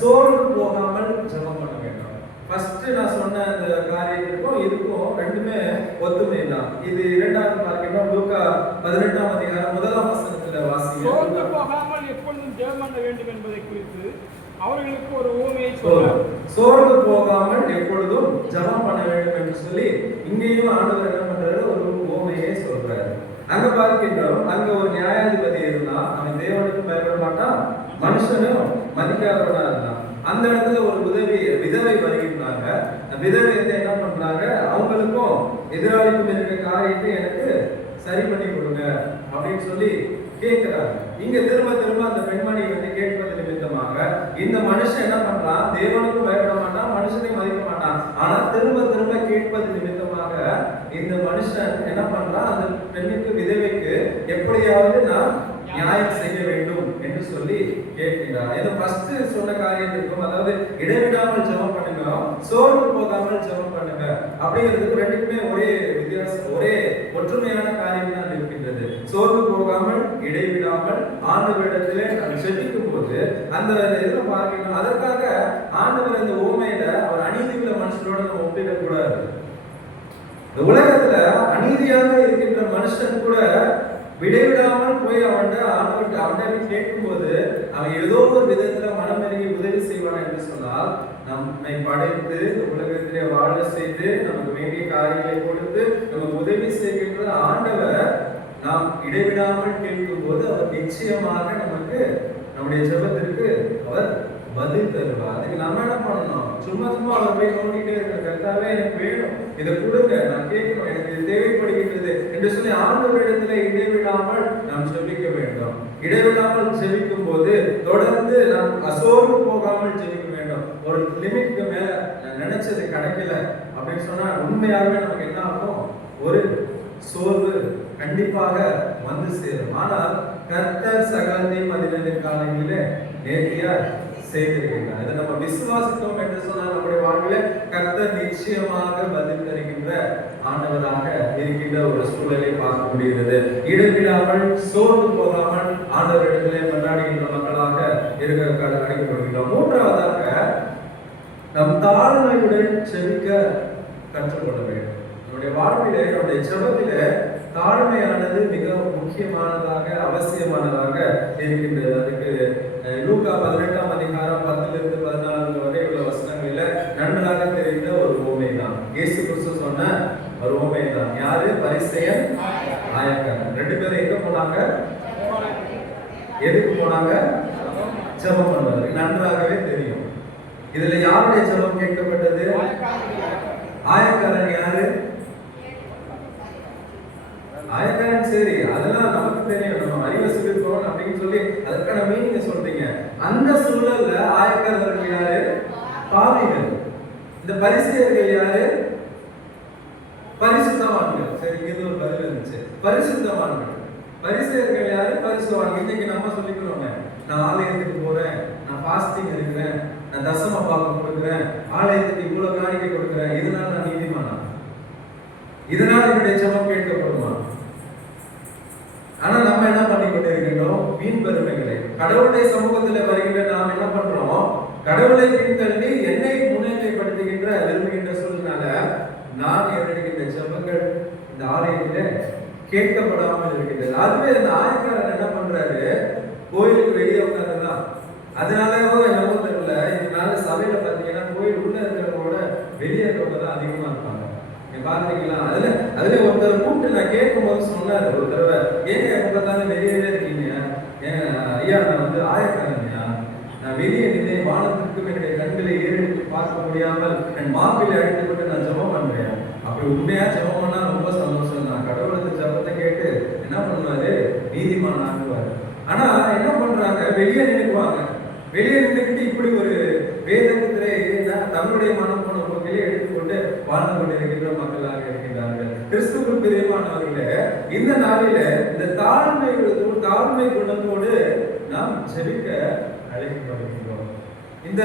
சோர்ந்து போகாமல் ஜெபம் பண்ண வேண்டும். ஃபர்ஸ்ட் நான் சொன்ன அந்த காரியத்திற்கும் இதுக்கும் ரெண்டுமே ஒத்துமை தான். இது இரண்டாவது பார்க்கிறோம். லூக்கா 18ஆம் அதிகாரம் 1ஆம் வசனத்துல வாசிங்க. சோர்ந்து போகாமல் எப்பொழுதும் ஜெபம் பண்ண வேண்டும் என்பதை குறித்து அவர்களுக்கு ஒரு உவமையை சொல்றார். சோர்ந்து போகாமல் எப்பொழுதும் ஜெபம் பண்ண வேண்டும் என்று சொல்லி இங்கேயும் ஆண்டவர் என்ன பண்றாரு? ஒரு உவமையை சொல்றாரு. அங்க பார்க்கின்றோம், அங்க ஒரு நியாயாதிபதி இருந்தான். அவன் தேவனுக்கு பயப்பட மாட்டான், மனுஷனும் மதிக்காதவனா இருந்தான். அந்த இடத்துல ஒரு விதவை வருகின்றாங்க. விதவை என்ன பண்றாங்க? அவங்களுக்கும் எதிராளிக்கும் இருக்க காரியத்தை எனக்கு சரி பண்ணி கொடுங்க அப்படின்னு சொல்லி கேட்கிறாங்க. இங்க திரும்ப அந்த பெண்மணி கேட்பது நிமித்தமாக இந்த மனுஷன் என்ன பண்றான்? தேவனுக்கும் பயப்பட மாட்டான், மனுஷனையும் மதிக்க மாட்டான். ஆனா திரும்ப கேட்பது நிமித்தமாக இந்த மனுஷன் என்ன பண்றான்? அந்த பெண்ணுக்கு, விதவைக்கு எப்படியாவது நான் நியாயம் செய்ய வேண்டும் என்று சொல்லி கேட்கிறார். இது ஃபர்ஸ்ட் சொன்ன காரியத்திற்கும், அதாவது இடைவிடாமல் ஜெபம் பண்ணுங்க, சோர்ந்து போகாமல் ஜெபம் பண்ணுங்க அப்படிங்கிறதுக்கு ரெண்டுக்குமே ஒரே வித்தியாசம், ஒரே ஒற்றுமையான காரியம் தான் இருக்கின்றது. சோர்ந்து போகாமல் இடைவிடாமல் ஆண்டவரிடத்திலே நம்ம ஜெபிக்கும் போது அந்த இதுல பார்க்கணும். அதற்காக ஆண்டவர் இந்த உவமையில அவர் அநீதியுள்ள மனுஷனோட நம்ம ஒப்பிடக்கூடாது. இந்த உலகத்துல அநீதியாக இருக்கின்ற மனுஷன் கூட விடைவிடாமல் போய் அவன்கிட்ட கேட்கும் போது அவன் ஏதோ ஒரு விதத்துல மனமிறங்கி உதவி செய்வான் என்று சொன்னால், நம்மை படைத்து உலகத்திலே வாழ செய்து நமக்கு வேண்டிய காரியங்களை கொடுத்து நமக்கு உதவி செய்கின்ற ஆண்டவர் நாம் இடைவிடாமல் கேட்கும் போது அவர் நிச்சயமாக நமக்கு நம்முடைய ஜெபத்திற்கு அவர் பதில் தருவார். அதுக்கு நம்ம என்ன பண்ணணும்? சும்மா அவர் போய் நோண்டிட்டே இருக்க, கர்த்தாவே எனக்கு வேணும், இதை கொடுங்க, நான் கேட்கணும், எனக்கு இது தேவைப்படுகின்றது என்று சொல்லி ஆண்டவரிடத்திலே இடைவிடாமல் நாம் ஜெபிக்க வேண்டும். இடைவிடாமல் ஜெபிக்கும் போது தொடர்ந்து நாம் அசோர்ந்து போகாமல் ஜெபிக்க வேண்டும். ஒரு லிமிட்க்கு மேல நான் நினைச்சது கிடைக்கல அப்படின்னு சொன்னா உண்மையாகவே நமக்கு என்ன ஆகும்? ஒரு சோர்வு கண்டிப்பாக வந்து சேரும். ஆனால் கர்த்தர் சகலத்தையும் அதினதின் காலங்களிலே நேர்த்தியா செய்திருக்கின்றார். இதை நம்ம விசுவாசித்தோம் என்று சொன்னால் நம்முடைய வாழ்விலே கர்த்தர் நிச்சயமாக பதில் தருகின்ற ஆண்டவராக இருக்கின்ற ஒரு சூழலை பார்க்க முடிகிறது. இடைவிடாமல் சோர்ந்து போகாமல் ஆண்டவரிடத்திலே மன்றாடுகின்ற மக்களாக இருக்க அழைக்கப்படுகின்றோம். மூன்றாவதாக நம் தாழ்மையுடன் செபிக்க கற்றுக்கொள்ள வேண்டும். நம்முடைய வாழ்விலே, நம்முடைய ஜெபத்திலே தாழ்மையானது மிக முக்கியமானதாக, அவசியமானதாக இருக்கின்றது. அதுக்கு லூக்கா 18ஆம் அதிகாரம் 10லிருந்து 14 வரை உள்ள வசனங்களில நன்றாக தெரிந்த ஒரு உவமை தான். இயேசு கிறிஸ்து சொன்ன ஒரு உவமை தான். யாரு? பரிசேயன், ஆயக்காரன். ரெண்டு பேரும் எங்க போனாங்க? எதுக்கு போனாங்க? ஜெபம் பண்ணுவாங்க. நன்றாகவே தெரியும். இதுல யாருடைய ஜெபம் கேட்கப்பட்டது? ஆயக்காரன் யாரு? ஆயக்காரன் சரி, அதெல்லாம் நமக்கு தெரியும், நம்ம அறிவை சொல்லிருக்கோம் அப்படின்னு சொல்லி அதுக்கான மீனிங்க சொல்றீங்க. அந்த சூழல்ல ஆயக்காரர்கள் யாரு? பாவிகள். இந்த பரிசேயர்கள் யாரு? பரிசுத்தவான்கள். சரி, இது ஒரு பதில் இருந்துச்சு. பரிசுத்தவான்கள். பரிசேயர்கள் யாரு? பரிசுத்தவான்கள். இன்னைக்கு நம்ம சொல்லிக்கிறோங்க, நான் ஆலயத்துக்கு போறேன், நான் ஃபாஸ்டிங் இருக்கிறேன், நான் தசம பாகம் கொடுக்குறேன், ஆலயத்துக்கு இவ்வளவு காணிக்கை கொடுக்குறேன், இதனால நான் நீதிமானா? இதனால என்னுடைய ஜெபம் கேட்கப்படுமா? ஆனா நம்ம என்ன பண்ணி கொண்டு இருக்கின்றோம்? வீண் பெருமைகளை. கடவுளுடைய சமூகத்துல வருகின்ற நாம் என்ன பண்றோம்? கடவுளை பின்தள்ளி என்னை முன்னிலைப்படுத்துகின்ற விரும்புகின்ற சூழ்நிலை நான் ஏறெடுக்கின்ற ஜெபங்கள் இந்த ஆலயத்தில கேட்கப்படாமல் இருக்கின்றது. அதுவே இந்த ஆயக்காரர் என்ன பண்றாரு? கோயிலுக்கு வெளியே உட்கார்ந்துதான். அதனாலவோ என்னவோ தெரியல, இதனால சபையில பாத்தீங்கன்னா கோயில் உள்ள இருக்கிறவங்களோட வெளியே இருக்கிறவங்க தான் அதிகமா இருப்பாங்க. பாத்தீங்களா? அதுல ஒருத்தர் கூப்பிட்டு நான் கேட்கும் போது சொன்னாரு ஒரு தடவை, ஏங்க எப்ப தானே வெளியே இருக்கீங்க? ஐயா, நான் வந்து ஆயக்காரன்யா, நான் வெளியே நின்று வானத்திற்கும் என்னுடைய கண்களை ஏறெடுத்து பார்க்க முடியாமல் என் மாப்பிள்ளை அழைத்துக்கொண்டு நான் ஜெபம் பண்றேன். அப்படி உண்மையா ஜெபம் பண்ணா ரொம்ப சந்தோஷம் தான். கடவுளுக்கு ஜெபத்தை கேட்டு என்ன பண்ணுவாரு? நீதிமான் ஆகுவாரு. ஆனா என்ன பண்றாங்க? வெளியே நின்றுக்குவாங்க. வெளியே நின்றுக்கிட்டு இப்படி ஒரு வேதத்திலே தன்னுடைய மனம் போன போக்கிலே எடுத்துக்கொண்டு வாழ்ந்து கொண்டிருக்கின்ற மக்களாக இருக்கின்றார்கள். கிறிஸ்துவுக்கு பிரியமானவர்களே, இந்த நாளில இந்த தாழ்மை குணத்தோடு நாம் ஜெபிக்க அழைக்கப்படுகின்றோம். இந்த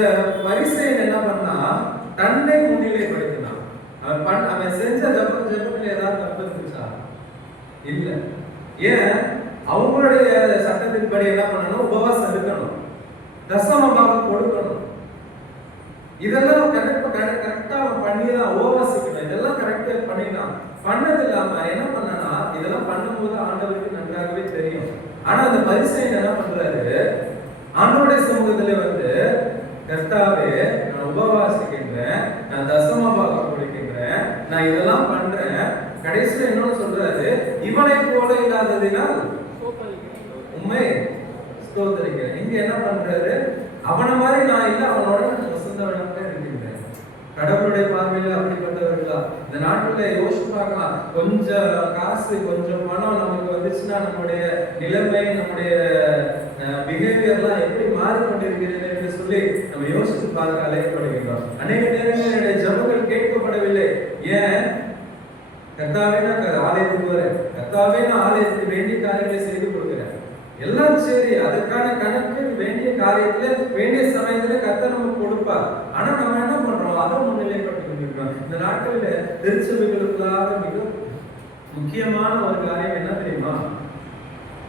பரிசேயன் என்ன பண்ணா? தன்னை முன்னிலைப்படுத்தினான். அவன் செஞ்ச ஜெபத்துல ஏதாவது தப்பு இருந்துச்சா? இல்ல. ஏன்? அவங்களுடைய சட்டத்தின்படி என்ன பண்ணணும்? உபவாசம் இருக்கணும், தசம பாகம் கொடுக்கணும். இதெல்லாம் கரெக்டா பண்ணிதான் உபவாசிக்கணும். இதெல்லாம் கரெக்டா பண்ணிதான். பண்ணது இல்லாம என்ன பண்ணனா, இதெல்லாம் பண்ணும்போது ஆண்டவருக்கு நன்றாகவே தெரியும். ஆனா அந்த பரிசேயன் என்ன பண்றாரு? ஆண்டவருடைய சமூகத்துல வந்து, கர்த்தாவே நான் உபவாசிக்கின்றேன், நான் தசம பாகம் கொடுக்கின்றேன், நான் இதெல்லாம் பண்றேன். கடைசியில என்னன்னு சொல்றாரு? இவனை போல இல்லாததினால் உண்மை ஸ்தோத்திரிக்கிறேன். இங்க என்ன பண்றாரு? அவன மாதிரி நான் இல்ல, அவனோட வசந்தவனாக இருக்கின்றேன். கடவுளுடைய பார்வையில அப்படிப்பட்டவர்களா? இந்த நாட்டுல யோசிச்சு பார்க்கலாம். கொஞ்சம் காசு, கொஞ்சம் பணம் நமக்கு வந்துச்சுன்னா நம்முடைய நிலைமை, நம்முடைய பிஹேவியர்லாம் எப்படி மாறிக்கொண்டிருக்கிறது என்று சொல்லி நம்ம யோசிச்சு பார்க்க அழைக்கப்படுகின்றோம். அநேக நேரங்களில் என்னுடைய ஜெபங்கள் கேட்கப்படவில்லை. ஏன்? கர்த்தாவே நான் ஆலயத்துக்கு வரேன், கர்த்தாவே நான் ஆலயத்துக்கு வேண்டிய காரியங்களை செய்து கொடுக்கிறேன், எல்லாம் சரி, அதுக்கான கணக்கு வேண்டிய காரியத்துல வேண்டிய சமயத்துல கர்த்தர் நமக்கு கொடுப்பார். ஆனா நம்ம என்ன பண்றோம்? அதை முன்னிலைப்பட்டு கொண்டிருக்கிறோம். இந்த நாட்களில திருச்சபைகளுக்காக மிக முக்கியமான ஒரு காரியம் என்ன தெரியுமா?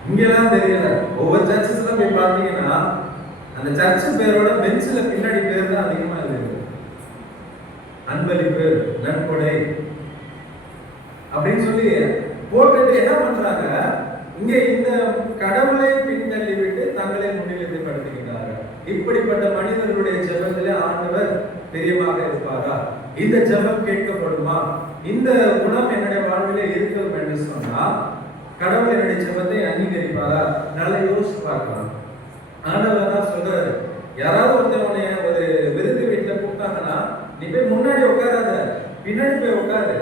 இங்கெல்லாம் தெரியல, ஒவ்வொரு சர்ச்சஸ்ல போய் பார்த்தீங்கன்னா அந்த சர்ச் பேரோட பெஞ்சில பின்னாடி பேர் தான் அதிகமா இருக்கு. அன்பளிப்பு, நன்கொடை அப்படின்னு சொல்லி போட்டுட்டு என்ன பண்றாங்க? இங்க இந்த கடவுளை பின்தள்ளி விட்டு தங்களை முன்னிலைப்படுத்துகிறார்கள். இப்படிப்பட்ட மனிதர்களுடைய ஜெபத்திலே ஆண்டவர் பிரியமாக இருப்பாரா? இந்த ஜெபம் கேட்கப்படுமா? இந்த குணம் என்னுடைய வாழ்விலே இருக்கும் என்று சொன்னா கடவுள் என்னுடைய ஜெபத்தை அங்கீகரிப்பாரா? நல்லா யோசிச்சு பார்க்கலாம். ஆண்டவர் தான் சொல்றாரு, யாராவது ஒருத்தவனை ஒரு விருது வீட்டுல கூப்பிட்டாங்கன்னா நீ போய் முன்னாடி உட்காராத, பின்னாடி போய் உட்காரு.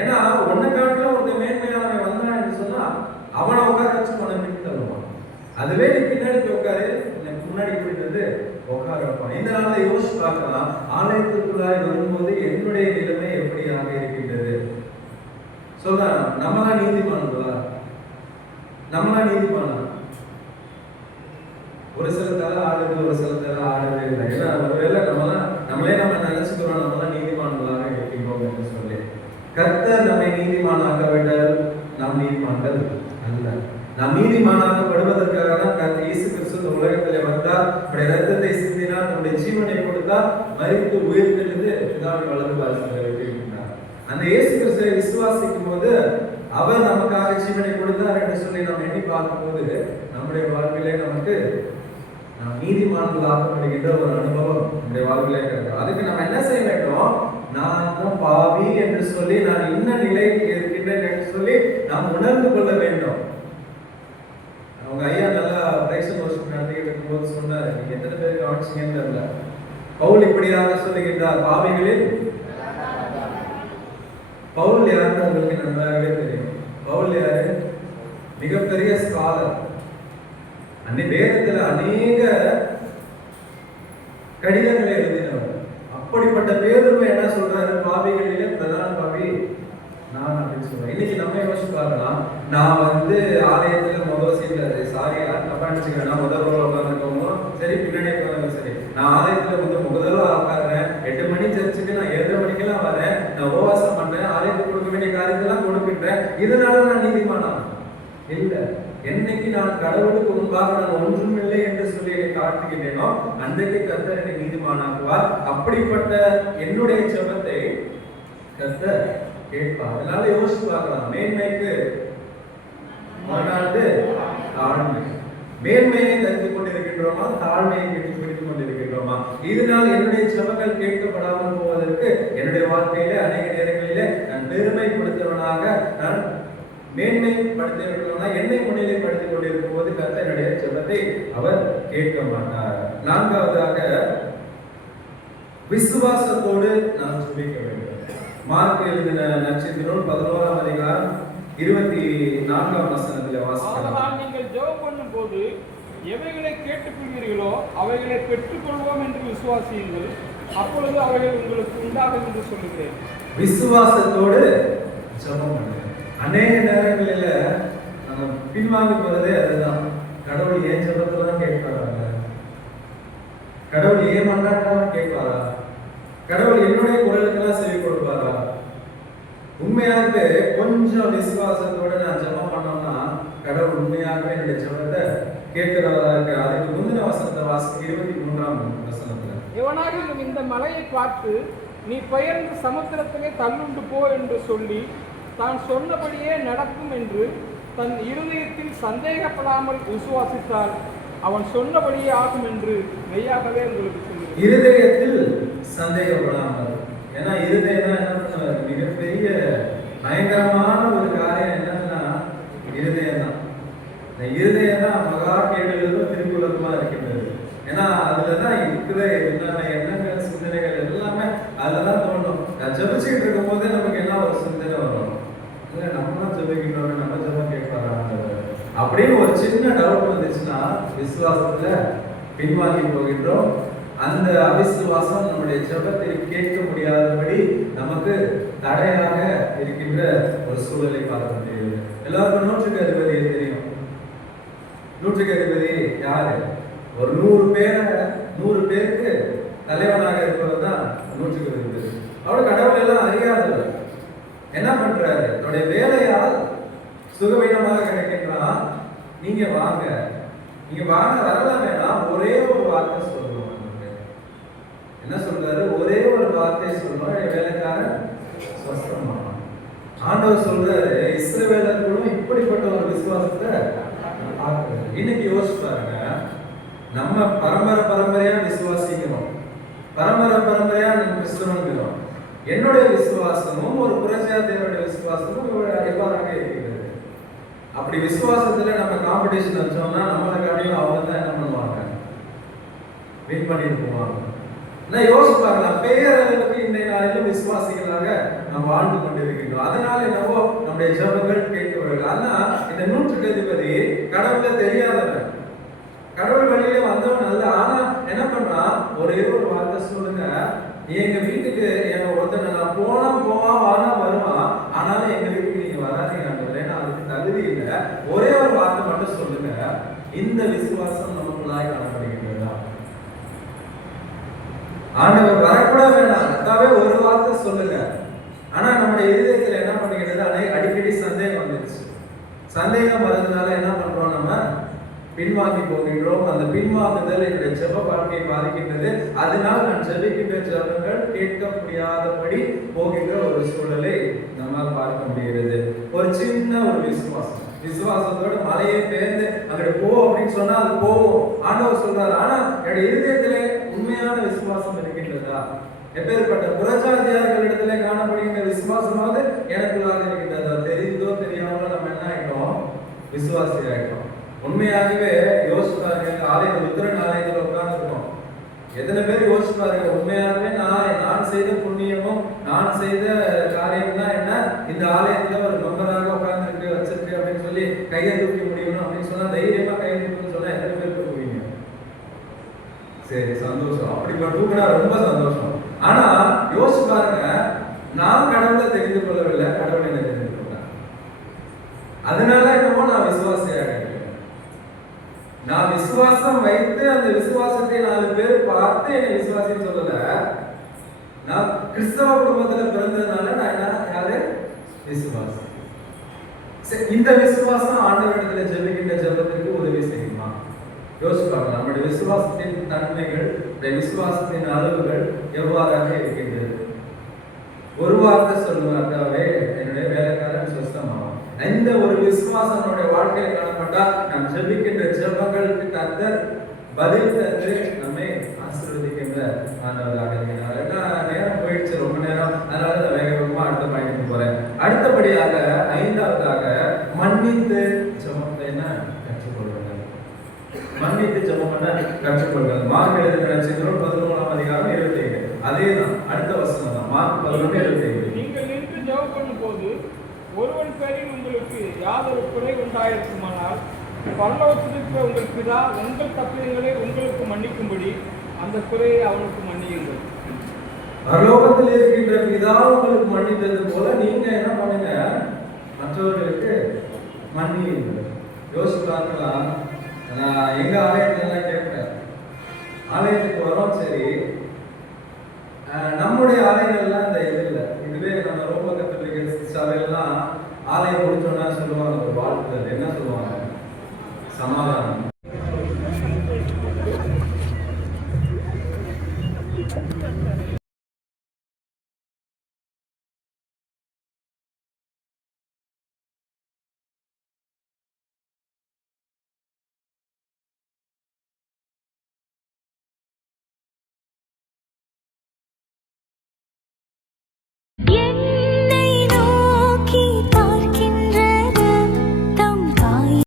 ஏன்னா உன்னை காட்டில ஒருத்தர் மேன்மையானவன் வந்தான் என்று சொன்னா அவனை உட்கார வச்சு உன்னை பின் தள்ளுவான். அதுவே நீ பின்னாடி போய் உட்காரு, முன்னாடி போயிட்டு உட்கார வைப்பான். இந்த நாளில் யோசிச்சு பார்க்கலாம், ஆலயத்துக்குள்ளாய் வரும்போது என்னுடைய நிலைமை எப்படியாக இருக்கின்றது? சொல்ல நம்மளாம் நீதிமானங்களா? நம்மளாம் நீதிமானா? ஒரு சில தலை ஆடுது, ஒரு சில தலை ஆடுது இல்லை. ஏன்னா ஒருவேளை நம்மளே நம்ம நினைச்சுக்கிறோம் நம்மளாம் நீதிமான்களாக இருக்கின்றோம் என்று சொல்லி. கர்த்தர் நம்மை நீதிமானாக்கவிட்டால் நாம் நீதிமான்கள் அல்ல. நாம் நீதிமானாக்கப்படுவதற்காக தான் கர்த்தர் இயேசு கிறிஸ்து இந்த உலகத்திலே வந்தார், நம்முடைய ரத்தத்தை சிந்தினார், நம்முடைய ஜீவனை கொடுத்தார், மரித்து உயிர்த்தெழுந்து பிதாவின் வலது பாதத்தில் வைத்திருக்கிறார். அந்த இயேசு கிறிஸ்துவை விசுவாசிக்கும் போது அவர் நமக்காக ஜீவனை கொடுத்தார் என்று சொல்லி நாம் எண்ணி பார்க்கும்போது நம்முடைய வாழ்விலே நமக்கு நாம் நீதிமான்களாக்கப்படுகின்ற ஒரு அனுபவம் நம்முடைய வாழ்விலே கிடைக்கும். அதுக்கு நம்ம என்ன செய்ய வேண்டும்? நான் பாவி என்று சொல்லி, நான் இன்ன நிலையில் இருக்கின்றேன் என்று சொல்லி நாம் உணர்ந்து கொள்ள வேண்டும். அவங்க ஐயா நல்லா பிரைஸ் வர்ஷிப் நடத்திக்கிட்டு இருக்கும்போது சொன்னார், நீங்க எத்தனை பேருக்கு கவனிச்சீங்கன்னு தெரியல, பவுல் இப்படியாக சொல்லுகின்றார், பாவிகளில் பவுல் யாருன்னு உங்களுக்கு நன்றாகவே தெரியும். பவுல் யாரு? மிகப்பெரிய ஸ்காலர். வேதத்துல அநேக கடிதங்களை எழுதினவர். அப்படிப்பட்ட பேதுருவை என்ன சொல்றாரு? பாவிகளிலே பிரதான பாவி நான் அப்படின்னு சொல்றேன். இன்னைக்கு நம்ம யோசிச்சு பார்க்கலாம். நான் ஆலயத்துல முதல் சீட்ல சாரி தப்பா நினைச்சுக்கிறேன். நான் முதல் ரோல உட்காந்துருக்கோமோ சரி, பின்னாடி உட்காந்து சரி, நான் ஆலயத்துல முதல்ல உட்காடுறேன். 8 மணி சர்ச்சுக்கு நான் 7:30 மணிக்கெல்லாம் வரேன். நான் உபவாசம் பண்றேன். ஆலயத்துக்கு கொடுக்க வேண்டிய காரியத்தெல்லாம் கொடுக்கின்றேன். இதனால நான் நீதிமானா? இல்ல. என்னைக்கு நான் கடவுளுக்கு முன்பாக நான் ஒன்றுமில்லை என்று சொல்லி காட்டுகின்றேனோ அன்றைக்கு கர்த்தர் என்னை நீதிமானாக்குவார். அப்படிப்பட்ட என்னுடைய ஜெபத்தை கர்த்தர் கேட்பார். அதனால யோசிச்சு பார்க்கலாம். மேன்மைக்கு தாழ்மை. மேன்மையை தரித்துக் கொண்டிருக்கின்றோமா, தாழ்மையை பிடித்துக் கொண்டிருக்கின்றோமா? இதனால் என்னுடைய ஜெபங்கள் கேட்கப்படாமல் போவதற்கு என்னுடைய வாழ்க்கையில அநேக நேரங்களிலே நான் பெருமைப்படுத்தவனாக, நான் மேன்மைப்படுத்தினா என்னை முன்னிலைப்படுத்திக் கொண்டிருக்கும் போது கர்த்தருடைய ஜெபத்தை அவர் கேட்க மாட்டார். 4வதாக விசுவாசத்தோடு நாம் ஜெபிக்க வேண்டும். மார்க் எழுதின நற்செய்தி நூல் 11ஆம் அதிகாரம் 24ஆம் வசனத்திலே வாசிக்கலாம். நீங்கள் ஜெபம் பண்ணும் போது எவைகளை கேட்டுக்கொள்வீர்களோ அவைகளை பெற்றுக்கொள்வோம் என்று விசுவாசியுங்கள், அப்பொழுது அவைகள் உங்களுக்கு உண்டாகும் என்று சொல்லுகிறேன். விசுவாசத்தோடு ஜெபம் பண்ணுங்க. அநேக நேரங்களில நம்ம பின்வாங்கி போறதே அதுதான். கடவுள் ஏன் ஜெபத்தெல்லாம் கேட்பாராங்க? கடவுள் ஏன் மன்றாட்டெல்லாம் கேட்பாரா? கடவுள் என்னுடைய குரலுக்கெல்லாம் செவி கொடுப்பாரா? உண்மையாகவே கொஞ்சம் விசுவாசத்தோட நான் ஜெபம் பண்ணோம்னா கடவுள் உண்மையாகவே என்னுடைய ஜெபத்தை கேட்கிறவரா இருக்கு. அதுக்கு முந்தின வசனத்தை வாசிக்க 23ஆம் வசனத்துல, எவனாகிலும் இந்த மலையை பார்த்து நீ பெயர்ந்து சமுத்திரத்திலே தள்ளுண்டு போ என்று சொல்லி தான் சொன்னபடியே நடக்கும் என்று தன் இருதயத்தில் சந்தேகப்படாமல் விசுவாசித்தால் அவன் சொன்னபடியே ஆகும் என்று மெய்யாகவே உங்களுக்கு சொல்லுகிறேன். இருதயத்தில் சந்தேகப்படாமல். ஏன்னா இருதயம் என்ன மிகப்பெரிய பயங்கரமான ஒரு காரியம் என்னன்னா இருதயம் தான். இந்த இருதயம் தான் மகா கேடுகளும் திருக்குறளுமா இருக்கின்றது. ஏன்னா அதுலதான் இருக்கிற என்னென்ன எண்ணங்கள் சிந்தனைகள் எல்லாமே அதுலதான் தோணும். நான் ஜெபிச்சுக்கிட்டு இருக்கும் போதே நமக்கு என்ன ஒரு சிந்தனை வரும், இல்லை நம்ம தான் ஜெபிக்கின்றோம், நம்ம ஜெபம் கேட்பாரா அப்படின்னு ஒரு சின்ன டவுட் வந்துச்சுன்னா விசுவாசத்துல பின்வாங்கி போகின்றோம். அந்த அவிசுவாசம் நம்முடைய ஜெபத்தை கேட்க முடியாதபடி நமக்கு தடையாக இருக்கின்ற ஒரு சூழலை பார்க்க முடியுது. எல்லாருக்கும் 100க்கு அதிபதியை தெரியும். 100க்கு அதிபதி யாரு? ஒரு 100 பேருக்கு தலைவனாக இருப்பவர் தான் 100க்கு அதிபதி. அவர் கடவுள் எல்லாம் அறியாதவர். என்ன பண்றாரு? தன்னுடைய வேலையால் சுகவீனமாக கிடைக்கின்றான். நீங்க வாங்க வரலாம் வேணாம், ஒரே ஒரு வார்த்தை சொல்லுவோம். என்ன சொல்றாரு? ஒரே ஒரு வார்த்தை சொல்லுவோம், வேலைக்காரன் சொஸ்தமானான். ஆண்டவர் சொல்றாரு இஸ்ரவேலர் கூட இப்படிப்பட்ட ஒரு விசுவாசத்தை இன்னைக்கு யோசிச்சு பாருங்க. நம்ம பரம்பரையா விசுவாசிக்கிறோம், பரம்பரையா நம்ம கிறிஸ்தவங்கிறோம். என்னுடைய விசுவாசமும் ஒரு புரட்சியாளருடைய விசுவாசமும் எவ்வாறாக இருக்கிறது? அப்படி விசுவாசத்துல நம்ம காம்படிஷன் வச்சோம்னா நம்மளை காட்டிலும் அவங்க தான் என்ன பண்ணுவாங்க? வின் பண்ணிட்டு போவாங்க. யோசிச்சு பார்க்கலாம். பேரளவுக்கு இன்றைய நாளிலும் விசுவாசிகளாக நாம் வாழ்ந்து கொண்டிருக்கின்றோம். அதனால என்னவோ நம்முடைய ஜெபங்கள் கேட்கவில்லை. ஆனா இந்த 100க்கு அதிபதி கடவுளை தெரியாதவன், கடவுள் வழியிலே வந்தவன் அல்ல. ஆனா என்ன பண்றான்? ஒரே ஒரு வார்த்தை சொல்லுங்க, எங்க வீட்டுக்கு எங்க ஒருத்தனை நான் போவான் வானா வருவான், ஆனாலும் எங்க வீட்டுக்கு நீங்க வராதீங்க, நான் அதுக்கு தகுதி இல்லை. ஒரே ஒரு வார்த்தை மட்டும் சொல்லுங்க. இந்த விசுவாசம் நமக்குள்ளாய் காணப்படுகின்றதா? ஆண்டவர் வரக்கூட வேண்டாம், அதாவே ஒரு வார்த்தை சொல்லுங்க. ஆனா நம்முடைய இதயத்துல என்ன பண்ணுகிறது? அடிக்கடி சந்தேகம் வந்துருச்சு. சந்தேகம் வர்றதுனால என்ன பண்றோம்? நம்ம பின்வாங்கி போகின்றோம். அந்த பின்வாங்குதல் என்னுடைய ஜெப வாழ்க்கையை பாதிக்கின்றது. அதனால் நான் ஜெபிக்கின்ற ஜெபங்கள் கேட்க முடியாதபடி போகின்ற ஒரு சூழலை நம்மால் பார்க்க முடிகிறது. ஒரு சின்ன ஒரு விசுவாசத்தோட மலையை பேர்ந்து அங்கே போ அப்படின்னு சொன்னா அது போவோம். ஆண்டவர் சொல்றாரு. ஆனா என்னுடைய இருதயத்திலே உண்மையான விசுவாசம் இருக்கின்றதா? எப்பேற்பட்ட புரட்சாதிகாரிகளிடத்திலே காணப்படுகின்ற விசுவாசமாவது எனக்குள்ளாக இருக்கின்றதா? தெரிந்தோ தெரியாமலோ நம்ம என்ன ஆயிட்டோம்? விசுவாசி ஆயிட்டோம். உண்மையாகவே யோசிச்சு பாருங்க. ஆலயத்தில் உத்திரன் ஆலயத்தில் உட்கார்ந்துருக்கோம். எத்தனை பேர் யோசிச்சு பாருங்க, உண்மையாகவே நான் செய்த புண்ணியமும் நான் செய்த காரியம் தான் என்ன இந்த ஆலயத்துல ஒரு மெம்பராக உட்கார்ந்துருக்கு வச்சிருக்கு அப்படின்னு சொல்லி கையை தூக்கி முடியணும் அப்படின்னு சொன்னா தைரியமா கையை தூக்கணும்னு சொன்னா எத்தனை பேர் தூக்குவீங்க? சரி, சந்தோஷம். அப்படி தூக்குனா ரொம்ப சந்தோஷம். ஆனா யோசிச்சு பாருங்க, நான் கடவுளை தெரிந்து கொள்ளவில்லை, கடவுளை என்ன தெரிந்து கொள்ள. அதனால என்னமோ நான் விசுவாசியாக இருக்கேன். நான் விசுவாசம் வைத்து அந்த விசுவாசத்தை 4 பேர் பார்த்து என்னை விசுவாசின்னு சொல்லல. நான் கிறிஸ்தவ குடும்பத்துல பிறந்ததுனால நான் என்ன யாரு விசுவாசம். இந்த விசுவாசம் ஆண்டவரிடத்துல ஜெபிக்கின்ற ஜெபத்திற்கு உதவி செய்யுமா? யோசிப்பாங்க. நம்முடைய விசுவாசத்தின் தன்மைகள், விசுவாசத்தின் அளவுகள் எவ்வாறாக இருக்கின்றது? ஒரு வார்த்தை சொல்லுவார்த்தாவே என்னுடைய வேலைக்காரன் சுத்தமாகும். இந்த ஒரு விசுவாசம் நம்முடைய வாழ்க்கையில காணப்பட்டா நாம் ஜெபிக்கின்ற ஜெபங்களுக்கு கர்த்தர் பதில் தந்து நம்மை ஆசீர்வதிக்கின்ற ஆண்டவராக இருக்கிறார். நேரம் போயிடுச்சு, ரொம்ப நேரம். அதனால நான் வேகமா அடுத்த பாயிண்ட் போறேன். அடுத்தபடியாக 5வதாக மன்னித்து ஜெபம் பண்ண கற்றுக்கொள்ளுங்கள். மன்னித்து ஜெபம் பண்ண கற்றுக்கொள்ளுங்கள். மார்க் எழுதின நற்செய்திகள் 11ஆம் அதிகாரம் 27. அதேதான் அடுத்த வசனம் தான். மார்க் 11:27. நீங்கள் நின்று ஜெபம் பண்ணும்போது ஒருவன் பேரில் உங்களுக்கு யாதொரு குறை உண்டாயிருக்குமானால் பரலோகத்திலிருக்கிற உங்கள் பிதா உங்கள் தப்பிதங்களை உங்களுக்கு மன்னிக்கும்படி அந்த குறையை அவனுக்கு மன்னியுங்கள். பரலோகத்தில் இருக்கின்ற பிதா உங்களுக்கு மன்னித்தது போல நீங்க என்ன பண்ணுங்க, மற்றவர்களுக்கு மன்னியுங்கள். யோசிச்சு பார்க்கலாம். நான் எங்க ஆலயத்துல கேட்கிறேன், ஆலயத்துக்கு வரோம், சரி, நம்முடைய ஆலயங்கள்லாம் இந்த இது இல்லை. இதுவே நம்ம ரோம கத்தோலிக்க சபையெல்லாம் ஆலயம் முடிச்சோன்னா சொல்லுவாங்க ஒரு வாழ்த்துதல். என்ன சொல்லுவாங்க? சமாதானம்.